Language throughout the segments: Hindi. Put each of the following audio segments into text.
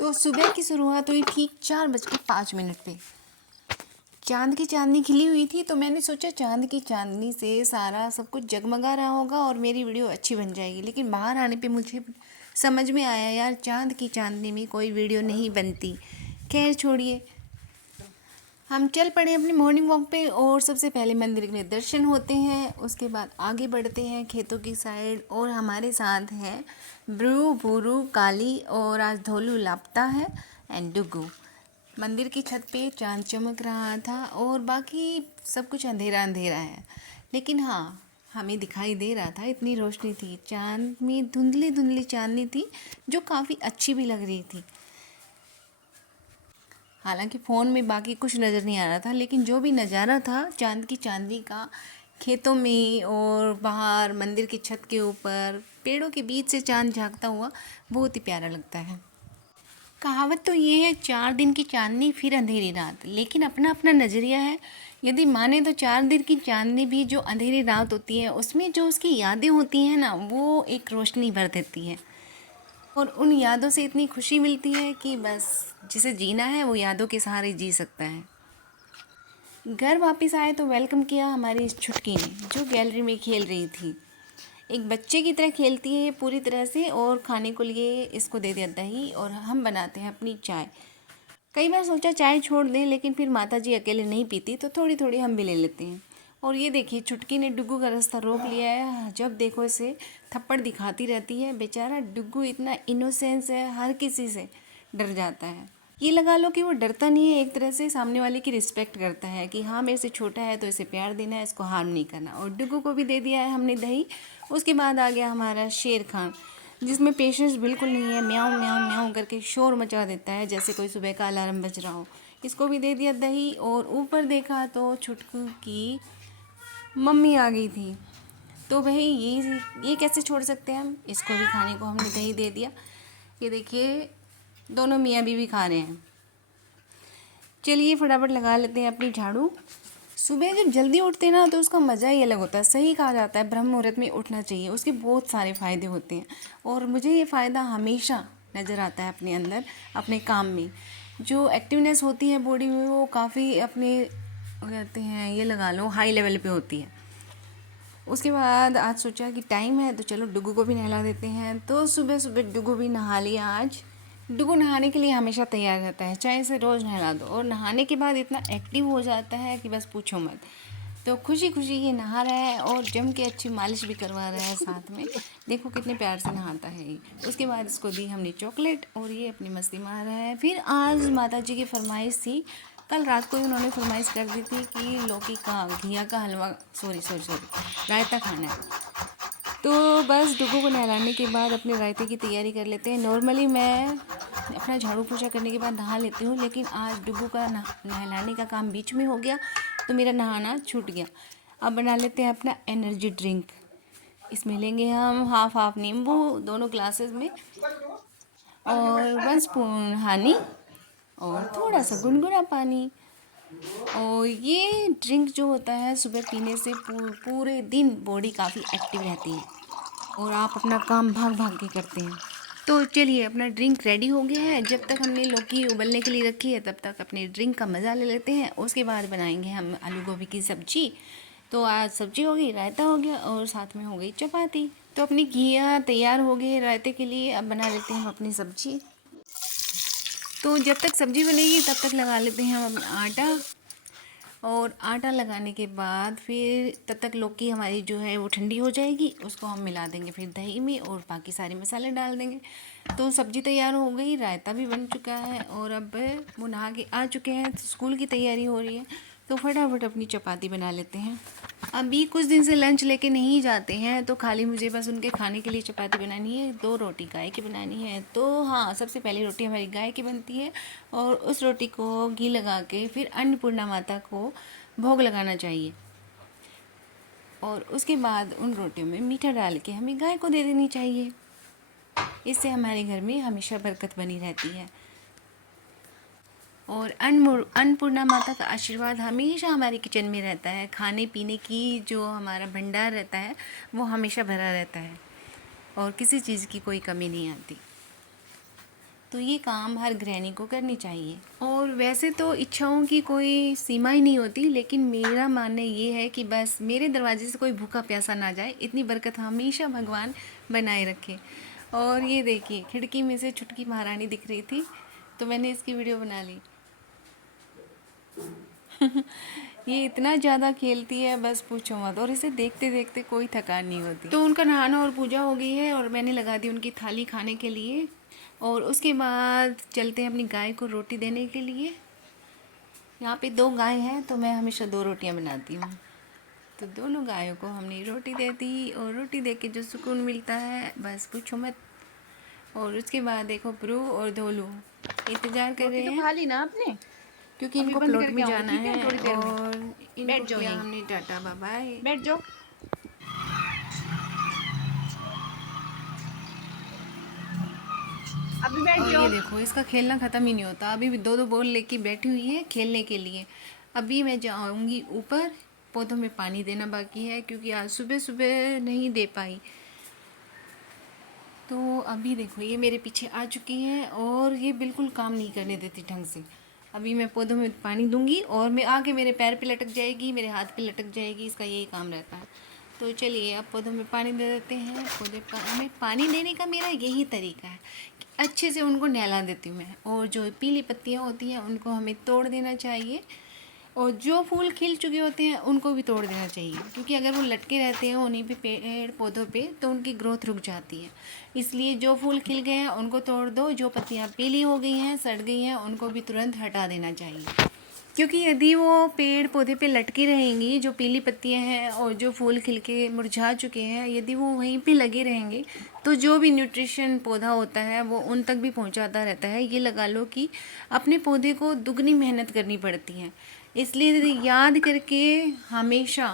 तो सुबह की शुरुआत हुई ठीक 4:05 पे। चाँद की चाँदनी खिली हुई थी, तो मैंने सोचा चाँद की चाँदनी से सारा सब कुछ जगमगा रहा होगा और मेरी वीडियो अच्छी बन जाएगी। लेकिन बाहर आने पे मुझे समझ में आया, यार चाँद की चाँदनी में कोई वीडियो नहीं बनती। खैर छोड़िए, हम चल पड़े अपनी मॉर्निंग वॉक पे और सबसे पहले मंदिर में दर्शन होते हैं। उसके बाद आगे बढ़ते हैं खेतों की साइड और हमारे साथ हैं ब्रू, भूरू, काली और आज धोलू लापता है एंड डुगू। मंदिर की छत पे चांद चमक रहा था और बाकी सब कुछ अंधेरा अंधेरा है, लेकिन हाँ हमें दिखाई दे रहा था, इतनी रोशनी थी। चांद में धुंधली धुंधली चांदनी थी जो काफ़ी अच्छी भी लग रही थी। हालांकि फ़ोन में बाकी कुछ नज़र नहीं आ रहा था, लेकिन जो भी नज़ारा था चांद की चांदनी का, खेतों में और बाहर मंदिर की छत के ऊपर पेड़ों के बीच से चांद झांकता हुआ बहुत ही प्यारा लगता है। कहावत तो ये है, 4 दिन की चांदनी फिर अंधेरी रात, लेकिन अपना अपना नज़रिया है। यदि माने तो 4 दिन की चांदनी भी जो अंधेरी रात होती है उसमें जो उसकी यादें होती हैं ना, वो एक रोशनी भर देती है और उन यादों से इतनी खुशी मिलती है कि बस जिसे जीना है वो यादों के सहारे जी सकता है। घर वापस आए तो वेलकम किया हमारी इस छुटकी ने, जो गैलरी में खेल रही थी। एक बच्चे की तरह खेलती है पूरी तरह से, और खाने को लिए इसको दे दिया दही और हम बनाते हैं अपनी चाय। कई बार सोचा चाय छोड़ दें, लेकिन फिर माताजी अकेले नहीं पीती तो थोड़ी थोड़ी हम भी ले लेते हैं। और ये देखिए छुटकी ने डुग्गू का रास्ता रोक लिया है। जब देखो इसे थप्पड़ दिखाती रहती है। बेचारा डुग्गू इतना इनोसेंस है, हर किसी से डर जाता है। ये लगा लो कि वो डरता नहीं है, एक तरह से सामने वाले की रिस्पेक्ट करता है कि हाँ मेरे से छोटा है तो इसे प्यार देना है, इसको हार्म नहीं करना। और डुग्गू को भी दे दिया है हमने दही। उसके बाद आ गया हमारा शेर खान, जिसमें पेशेंस बिल्कुल नहीं है। म्याऊं म्याऊं म्याऊं करके शोर मचा देता है जैसे कोई सुबह का अलार्म बज रहा हो। इसको भी दे दिया दही। और ऊपर देखा तो छुटकू की मम्मी आ गई थी। तो भाई ये कैसे छोड़ सकते हैं हम, इसको भी खाने को हमने दही दे दिया। ये देखिए दोनों मियाँ बीवी खा रहे हैं। चलिए फटाफट लगा लेते हैं अपनी झाड़ू। सुबह जब जल्दी उठते हैं ना तो उसका मज़ा ही अलग होता है। सही कहा जाता है ब्रह्म मुहूर्त में उठना चाहिए, उसके बहुत सारे फ़ायदे होते हैं। और मुझे ये फ़ायदा हमेशा नज़र आता है अपने अंदर, अपने काम में। जो एक्टिवनेस होती है बॉडी में वो काफ़ी अपने कहते हैं ये लगा लो हाई लेवल पे होती है। उसके बाद आज सोचा कि टाइम है तो चलो डुगू को भी नहला देते हैं। तो सुबह सुबह डुगू भी नहा लिया आज। डुगू नहाने के लिए हमेशा तैयार रहता है, चाहे इसे रोज़ नहला दो। और नहाने के बाद इतना एक्टिव हो जाता है कि बस पूछो मत। तो खुशी खुशी ये नहा रहा है और जम के अच्छी मालिश भी करवा रहा है साथ में। देखो कितने प्यार से नहाता है ये। उसके बाद इसको दी हमने चॉकलेट और ये अपनी मस्ती मार रहा है। फिर आज माता जी की फरमाइश थी, कल रात को ही उन्होंने फरमाइश कर दी थी कि लौकी का घिया का हलवा सॉरी रायता खाना है। तो बस डुगू को नहलाने के बाद अपने रायते की तैयारी कर लेते हैं। नॉर्मली मैं अपना झाड़ू पोछा करने के बाद नहा लेती हूँ, लेकिन आज डुगू का नहलाने का काम बीच में हो गया तो मेरा नहाना छूट गया। अब बना लेते हैं अपना एनर्जी ड्रिंक। इसमें लेंगे हम हाफ नींबू दोनों ग्लासेस में, और 1 स्पून हनी और थोड़ा सा गुनगुना पानी। और ये ड्रिंक जो होता है सुबह पीने से पूरे दिन बॉडी काफ़ी एक्टिव रहती है और आप अपना काम भाग भाग के करते हैं। तो चलिए अपना ड्रिंक रेडी हो गया है। जब तक हमने लौकी उबलने के लिए रखी है तब तक अपने ड्रिंक का मज़ा ले लेते हैं। उसके बाद बनाएंगे हम आलू गोभी की सब्जी। तो आज सब्जी हो गई, रायता हो गया और साथ में हो गई चपाती। तो अपनी घिया तैयार हो गई रायते के लिए। अब बना लेते हैं हम अपनी सब्जी। तो जब तक सब्जी बनेगी तब तक लगा लेते हैं हम आटा। और आटा लगाने के बाद फिर तब तक लौकी हमारी जो है वो ठंडी हो जाएगी, उसको हम मिला देंगे फिर दही में और बाकी सारे मसाले डाल देंगे। तो सब्ज़ी तैयार हो गई, रायता भी बन चुका है और अब वो नहा के आ चुके हैं तो स्कूल की तैयारी हो रही है। तो फटाफट अपनी चपाती बना लेते हैं। अभी कुछ दिन से लंच लेके नहीं जाते हैं तो खाली मुझे बस उनके खाने के लिए चपाती बनानी है। 2 रोटी गाय की बनानी है। तो हाँ, सबसे पहली रोटी हमारी गाय की बनती है और उस रोटी को घी लगा के फिर अन्नपूर्णा माता को भोग लगाना चाहिए। और उसके बाद उन रोटियों में मीठा डाल के हमें गाय को दे देनी चाहिए। इससे हमारे घर में हमेशा बरकत बनी रहती है। और अन्नपूर्णा माता का आशीर्वाद हमेशा हमारे किचन में रहता है। खाने पीने की जो हमारा भंडार रहता है वो हमेशा भरा रहता है और किसी चीज़ की कोई कमी नहीं आती। तो ये काम हर गृहिणी को करनी चाहिए। और वैसे तो इच्छाओं की कोई सीमा ही नहीं होती, लेकिन मेरा मानना ये है कि बस मेरे दरवाजे से कोई भूखा प्यासा ना जाए, इतनी बरकत हमेशा भगवान बनाए रखे। और ये देखिए, खिड़की में से छुटकी महारानी दिख रही थी तो मैंने इसकी वीडियो बना ली। ये इतना ज़्यादा खेलती है बस पूछो मत, और इसे देखते देखते कोई थकान नहीं होती। तो उनका नहाना और पूजा हो गई है और मैंने लगा दी उनकी थाली खाने के लिए। और उसके बाद चलते हैं अपनी गाय को रोटी देने के लिए। यहाँ पे 2 गाय हैं तो मैं हमेशा 2 रोटियाँ बनाती हूँ। तो दोनों गायों को हमने रोटी दे दी, और रोटी दे के जो सुकून मिलता है बस पूछो मत। और उसके बाद देखो ब्रू और धोलू इंतज़ार कर रहे हैं। खा ली ना आपने? क्योंकि इनको प्लॉट में जाना है थोड़ी देर में। और बैठ इनको जाओ किया यहीं। हमने टाटा बाय बाय। बैठ जाओ। अभी बैठ और जाओ। ये देखो, इसका खेलना ख़त्म ही नहीं होता। अभी भी 2-2 बॉल लेके बैठी हुई है खेलने के लिए। अभी मैं जाऊंगी ऊपर, पौधों में पानी देना बाकी है क्योंकि आज सुबह सुबह नहीं दे पाई। तो अभी देखो ये मेरे पीछे आ चुकी हैं और ये बिल्कुल काम नहीं करने देती ढंग से। अभी मैं पौधों में पानी दूंगी और मैं आके मेरे पैर पे लटक जाएगी, मेरे हाथ पे लटक जाएगी, इसका यही काम रहता है। तो चलिए अब पौधों में पानी दे देते हैं। में पानी देने का मेरा यही तरीका है कि अच्छे से उनको नहला देती हूँ मैं। और जो पीली पत्तियाँ होती हैं उनको हमें तोड़ देना चाहिए, और जो फूल खिल चुके होते हैं उनको भी तोड़ देना चाहिए, क्योंकि अगर वो लटके रहते हैं उन्हीं पे पेड़ पौधों पे तो उनकी ग्रोथ रुक जाती है। इसलिए जो फूल खिल गए हैं उनको तोड़ दो, जो पत्तियाँ पीली हो गई हैं सड़ गई हैं उनको भी तुरंत हटा देना चाहिए। क्योंकि यदि वो पेड़ पौधे पे लटकी रहेंगी, जो पीली पत्तियां हैं और जो फूल खिल के मुरझा चुके हैं, यदि वो वहीं पे लगे रहेंगे तो जो भी न्यूट्रिशन पौधा होता है वो उन तक भी पहुंचाता रहता है। ये लगा लो कि अपने पौधे को दुगनी मेहनत करनी पड़ती है। इसलिए याद करके हमेशा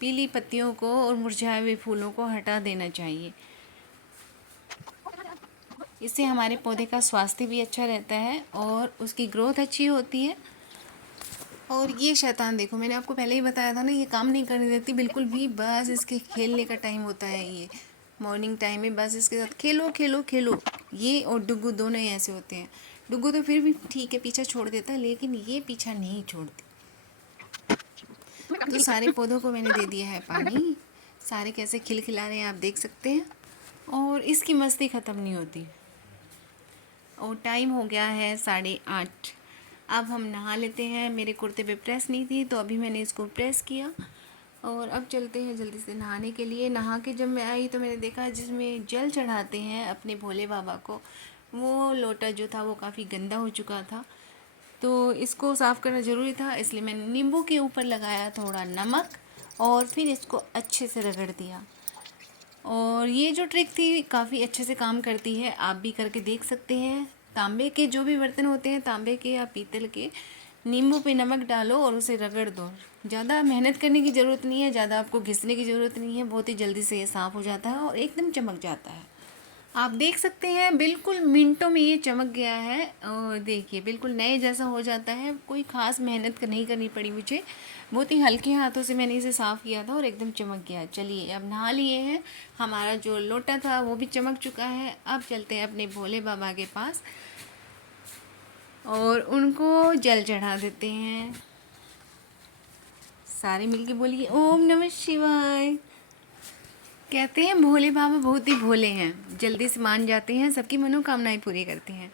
पीली पत्तियों को और मुरझाए हुए फूलों को हटा देना चाहिए। इससे हमारे पौधे का स्वास्थ्य भी अच्छा रहता है और उसकी ग्रोथ अच्छी होती है। और ये शैतान देखो, मैंने आपको पहले ही बताया था ना, ये काम नहीं करने देती बिल्कुल भी। बस इसके खेलने का टाइम होता है, ये मॉर्निंग टाइम में बस इसके साथ खेलो खेलो खेलो। ये और डुग्गू दोनों ही ऐसे होते हैं। डुग्गू तो फिर भी ठीक है, पीछा छोड़ देता है, लेकिन ये पीछा नहीं छोड़ती। तो सारे पौधों को मैंने दे दिया है पानी। सारे कैसे खिलखिला रहे हैं आप देख सकते हैं। और इसकी मस्ती ख़त्म नहीं होती। और टाइम हो गया है 8:30। अब हम नहा लेते हैं। मेरे कुर्ते पे प्रेस नहीं थी तो अभी मैंने इसको प्रेस किया। और अब चलते हैं जल्दी से नहाने के लिए। नहा के जब मैं आई तो मैंने देखा जिसमें जल चढ़ाते हैं अपने भोले बाबा को, वो लोटा जो था वो काफ़ी गंदा हो चुका था। तो इसको साफ़ करना ज़रूरी था, इसलिए मैंने नींबू के ऊपर लगाया थोड़ा नमक और फिर इसको अच्छे से रगड़ दिया। और ये जो ट्रिक थी काफ़ी अच्छे से काम करती है, आप भी करके देख सकते हैं। तांबे के जो भी बर्तन होते हैं, तांबे के या पीतल के, नींबू पे नमक डालो और उसे रगड़ दो। ज़्यादा मेहनत करने की ज़रूरत नहीं है, ज़्यादा आपको घिसने की ज़रूरत नहीं है, बहुत ही जल्दी से ये साफ़ हो जाता है और एकदम चमक जाता है। आप देख सकते हैं बिल्कुल मिनटों में ये चमक गया है। और देखिए बिल्कुल नए जैसा हो जाता है। कोई ख़ास मेहनत नहीं करनी पड़ी मुझे, बहुत ही हल्के हाथों से मैंने इसे साफ़ किया था और एकदम चमक गया। चलिए अब नहा लिए हैं, हमारा जो लोटा था वो भी चमक चुका है। अब चलते हैं अपने भोले बाबा के पास और उनको जल चढ़ा देते हैं। सारे मिलके बोलिए ओम नमः शिवाय। कहते हैं भोले बाबा बहुत ही भोले हैं, जल्दी से मान जाते हैं, सबकी मनोकामनाएं पूरी करते हैं।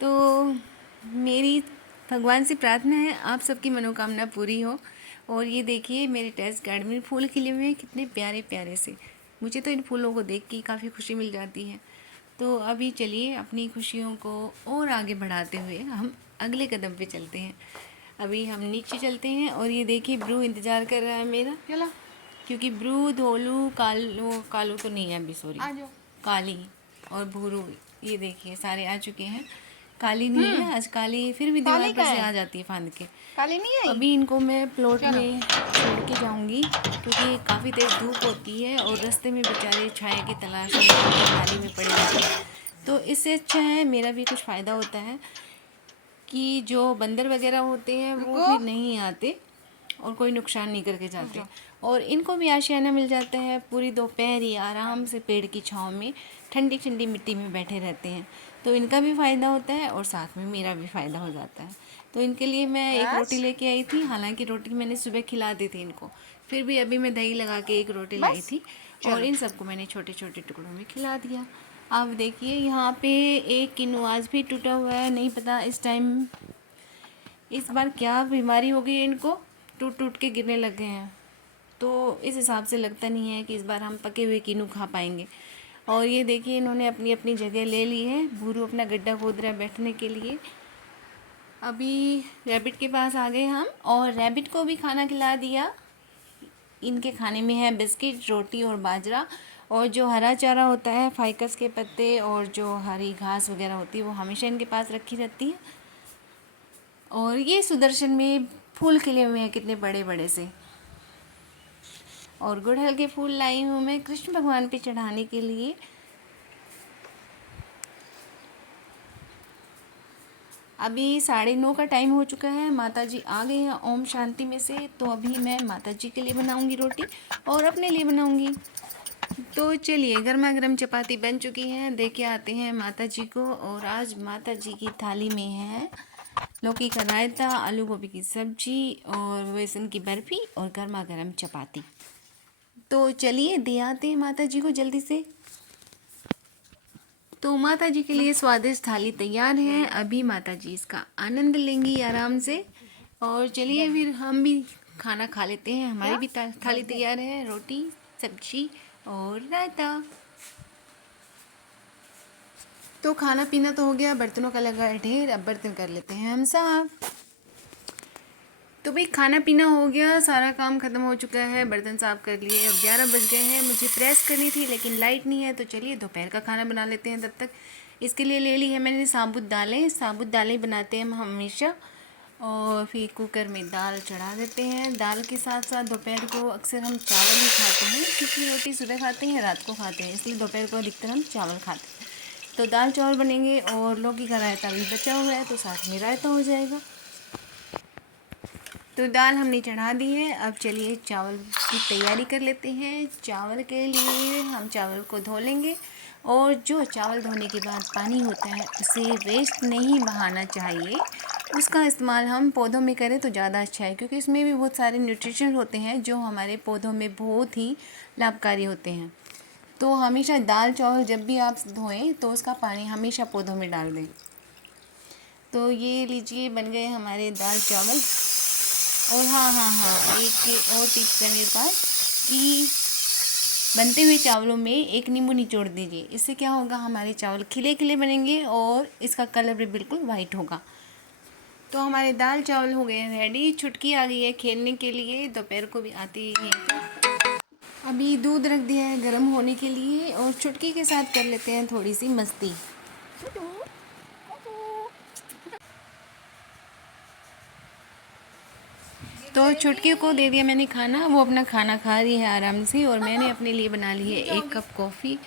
तो मेरी भगवान से प्रार्थना है आप सबकी मनोकामना पूरी हो। और ये देखिए मेरे टेरेस गार्डन में फूल खिले हुए हैं कितने प्यारे प्यारे से। मुझे तो इन फूलों को देख के काफ़ी खुशी मिल जाती है। तो अभी चलिए अपनी खुशियों को और आगे बढ़ाते हुए हम अगले कदम पे चलते हैं। अभी हम नीचे चलते हैं और ये देखिए ब्रू इंतज़ार कर रहा है मेरा। चलो क्योंकि ब्रू, धोलू, कालू तो नहीं है अभी, सॉरी, आ जाओ। काली और भूरू, ये देखिए सारे आ चुके हैं। काली नहीं है आज, काली फिर भी दीवार पर से आ जाती है फांद के। काली नहीं आई। अभी इनको मैं प्लॉट में छोड़ के जाऊंगी क्योंकि काफ़ी तेज़ धूप होती है और रास्ते में बेचारे छाया की तलाश में नाली में पड़े रहते हैं। तो इससे अच्छा है, मेरा भी कुछ फ़ायदा होता है कि जो बंदर वगैरह होते हैं वो फिर नहीं आते और कोई नुकसान नहीं करके जाते। और इनको भी आशियाना मिल जाता है। पूरी दोपहर ही आराम से पेड़ की छाँव में ठंडी ठंडी मिट्टी में बैठे रहते हैं। तो इनका भी फ़ायदा होता है और साथ में मेरा भी फ़ायदा हो जाता है। तो इनके लिए मैं एक रोटी लेके आई थी, हालांकि रोटी मैंने सुबह खिला दी थी इनको, फिर भी अभी मैं दही लगा के एक रोटी लाई थी और इन सबको मैंने छोटे छोटे टुकड़ों में खिला दिया। अब देखिए यहाँ पे एक किनुआज भी टूटा हुआ है, नहीं पता इस बार क्या बीमारी हो गई है, इनको टूट टूट के गिरने लग गए हैं। तो इस हिसाब से लगता नहीं है कि इस बार हम पके हुए किनू खा पाएंगे। और ये देखिए इन्होंने अपनी अपनी जगह ले ली है, भूरू अपना गड्ढा खोद रहा है बैठने के लिए। अभी रैबिट के पास आ गए हम और रैबिट को भी खाना खिला दिया। इनके खाने में है बिस्किट, रोटी और बाजरा, और जो हरा चारा होता है, फाइकस के पत्ते और जो हरी घास वगैरह होती है वो हमेशा इनके पास रखी रहती है। और ये सुदर्शन में फूल खिले हुए हैं कितने बड़े बड़े से, और गुड़हल के फूल लाई हूँ मैं कृष्ण भगवान पे चढ़ाने के लिए। अभी 9:30 का टाइम हो चुका है, माता जी आ गए हैं ओम शांति में से। तो अभी मैं माता जी के लिए बनाऊंगी रोटी और अपने लिए बनाऊंगी। तो चलिए गर्मा गर्म चपाती बन चुकी है, दे के आते हैं माता जी को। और आज माता जी की थाली में है लौकी का रायता, आलू गोभी की सब्जी और बेसन की बर्फ़ी और गर्मा गर्म चपाती। तो चलिए दे आते हैं माता जी को जल्दी से। तो माता जी के लिए स्वादिष्ट थाली तैयार है, अभी माता जी इसका आनंद लेंगी आराम से। और चलिए फिर हम भी खाना खा लेते हैं, हमारी भी थाली तैयार है, रोटी सब्जी और रायता। तो खाना पीना तो हो गया, बर्तनों का लगा है ढेर, अब बर्तन कर लेते हैं हम साफ। तो भाई खाना पीना हो गया, सारा काम ख़त्म हो चुका है, बर्तन साफ़ कर लिए। अब 11 बज गए हैं, मुझे प्रेस करनी थी लेकिन लाइट नहीं है। तो चलिए दोपहर का खाना बना लेते हैं तब तक। इसके लिए ले ली है मैंने साबुत दालें बनाते हैं हम हमेशा। और फिर कुकर में दाल चढ़ा देते हैं। दाल के साथ साथ दोपहर को अक्सर हम चावल ही खाते हैं, क्योंकि रोटी सुबह खाते हैं रात को खाते हैं, इसलिए दोपहर को अधिकतर हम चावल खाते हैं। तो दाल चावल बनेंगे और लौकी का रायता भी बचा हुआ है, तो साथ में रायता हो जाएगा। तो दाल हमने चढ़ा दी है, अब चलिए चावल की तैयारी कर लेते हैं। चावल के लिए हम चावल को धो लेंगे, और जो चावल धोने के बाद पानी होता है उसे वेस्ट नहीं बहाना चाहिए। उसका इस्तेमाल हम पौधों में करें तो ज़्यादा अच्छा है, क्योंकि इसमें भी बहुत सारे न्यूट्रिशन होते हैं जो हमारे पौधों में बहुत ही लाभकारी होते हैं। तो हमेशा दाल चावल जब भी आप धोएं तो उसका पानी हमेशा पौधों में डाल दें। तो ये लीजिए बन गए हमारे दाल चावल। और हाँ, एक और टिप्स है मेरे पास कि बनते हुए चावलों में एक नींबू निचोड़ दीजिए, इससे क्या होगा, हमारे चावल खिले खिले बनेंगे और इसका कलर भी बिल्कुल वाइट होगा। तो हमारे दाल चावल हो गए हैं रेडी। छुटकी आ गई है खेलने के लिए, दोपहर को भी आती है। अभी दूध रख दिया है गर्म होने के लिए, और छुटकी के साथ कर लेते हैं थोड़ी सी मस्ती। तो छुटकी को दे दिया मैंने खाना, वो अपना खाना खा रही है आराम से, और मैंने अपने लिए बना ली है 1 कप कॉफ़ी।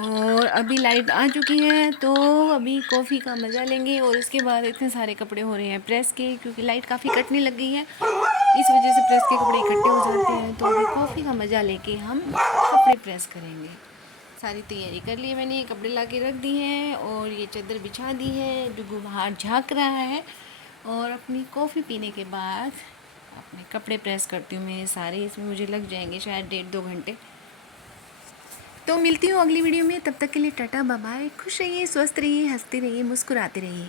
और अभी लाइट आ चुकी है, तो अभी कॉफ़ी का मज़ा लेंगे। और इसके बाद इतने सारे कपड़े हो रहे हैं प्रेस के, क्योंकि लाइट काफ़ी कटने लग गई है, इस वजह से प्रेस के कपड़े इकट्ठे हो जाते हैं। तो अभी कॉफ़ी का मज़ा लेके हम कपड़े प्रेस करेंगे। सारी तैयारी कर ली मैंने, कपड़े ला के रख दिए हैं और ये चादर बिछा दी है। डुगू बाहर झाँक रहा है, और अपनी कॉफ़ी पीने के बाद अपने कपड़े प्रेस करती हूँ मेरे सारे। इसमें मुझे लग जाएंगे शायद 1.5-2 घंटे। तो मिलती हूँ अगली वीडियो में, तब तक के लिए टाटा बाय बाय। खुश रहिए, स्वस्थ रहिए, हंसते रहिए, मुस्कुराते रहिए।